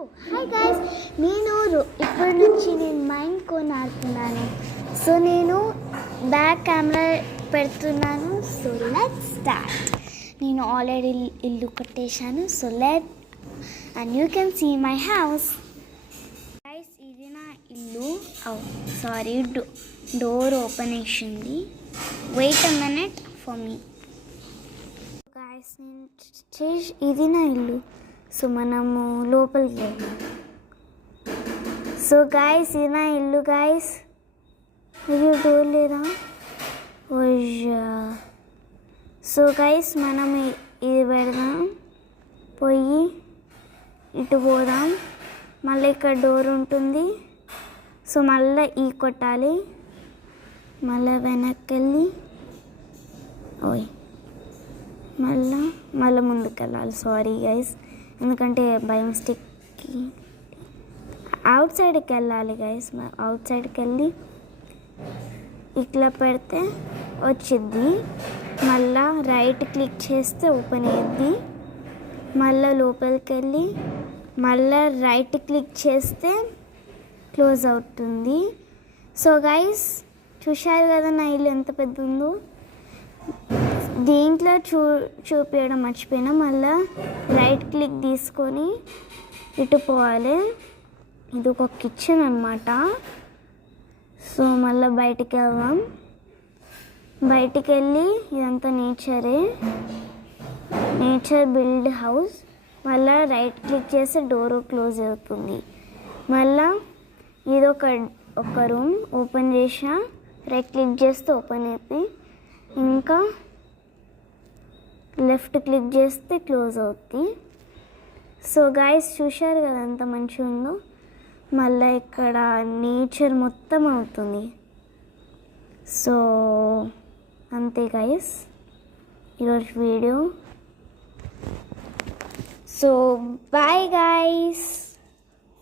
Hi guys, ఇప్పటి నుంచి నేను మైండ్ కోన్ ఆడుతున్నాను. సో నేను బ్యాక్ కెమెరా పెడుతున్నాను. So let's start. నేను ఆల్రెడీ ఇల్లు కట్టేశాను. So and you can see my house. Guys, ఇది నా ఇల్లు. సారీ, డోర్ ఓపెన్ చేసింది. Wait a minute for me. Guys, ఇది నా ఇల్లు. సో మనము లోపలికి వెళ్దాం. సో గైస్, ఇది నా ఇల్లు. గైస్, ఇది డోర్ లేదా? సో గైస్, మనం ఇది పెడదాం. పోయి ఇటు పోదాం. మళ్ళీ ఇక్కడ డోర్ ఉంటుంది. సో మళ్ళీ కొట్టాలి. మళ్ళీ వెనక్కి వెళ్ళి మళ్ళీ ముందుకు వెళ్ళాలి. సారీ గైస్, ఎందుకంటే బై మిస్టేక్కి అవుట్ సైడ్కి వెళ్ళాలి గైస్. అవుట్ సైడ్కి వెళ్ళి ఇట్లా పెడితే వచ్చిద్ది. మళ్ళా రైట్ క్లిక్ చేస్తే ఓపెన్ అయ్యిద్ది. మళ్ళీ లోపలికి వెళ్ళి మళ్ళీ రైట్ క్లిక్ చేస్తే క్లోజ్ అవుతుంది. సో గైస్, చూశారు కదా నా ఇల్లు ఎంత పెద్ద ఉందో. దీంట్లో చూపించడం మర్చిపోయినా. మళ్ళీ రైట్ క్లిక్ తీసుకొని ఇటు పోవాలి. ఇది ఒక కిచెన్ అన్నమాట. సో మళ్ళీ బయటికి వెళ్దాం. బయటికి వెళ్ళి ఇదంతా నేచర్ బిల్డ్ హౌస్. మళ్ళీ రైట్ క్లిక్ చేస్తే డోర్ క్లోజ్ అవుతుంది. మళ్ళీ ఇది ఒక రూమ్ ఓపెన్ చేసా. రైట్ క్లిక్ చేస్తే ఓపెన్ అవుతుంది. ఇంకా లెఫ్ట్ క్లిక్ చేస్తే క్లోజ్ అవుతుంది. సో గైస్, చూశారు కదా ఎంత మంచిగా ఉందో. మళ్ళీ ఇక్కడ నేచర్ మొత్తం అవుతుంది. సో అంతే గైస్ ఈరోజు వీడియో. So bye guys.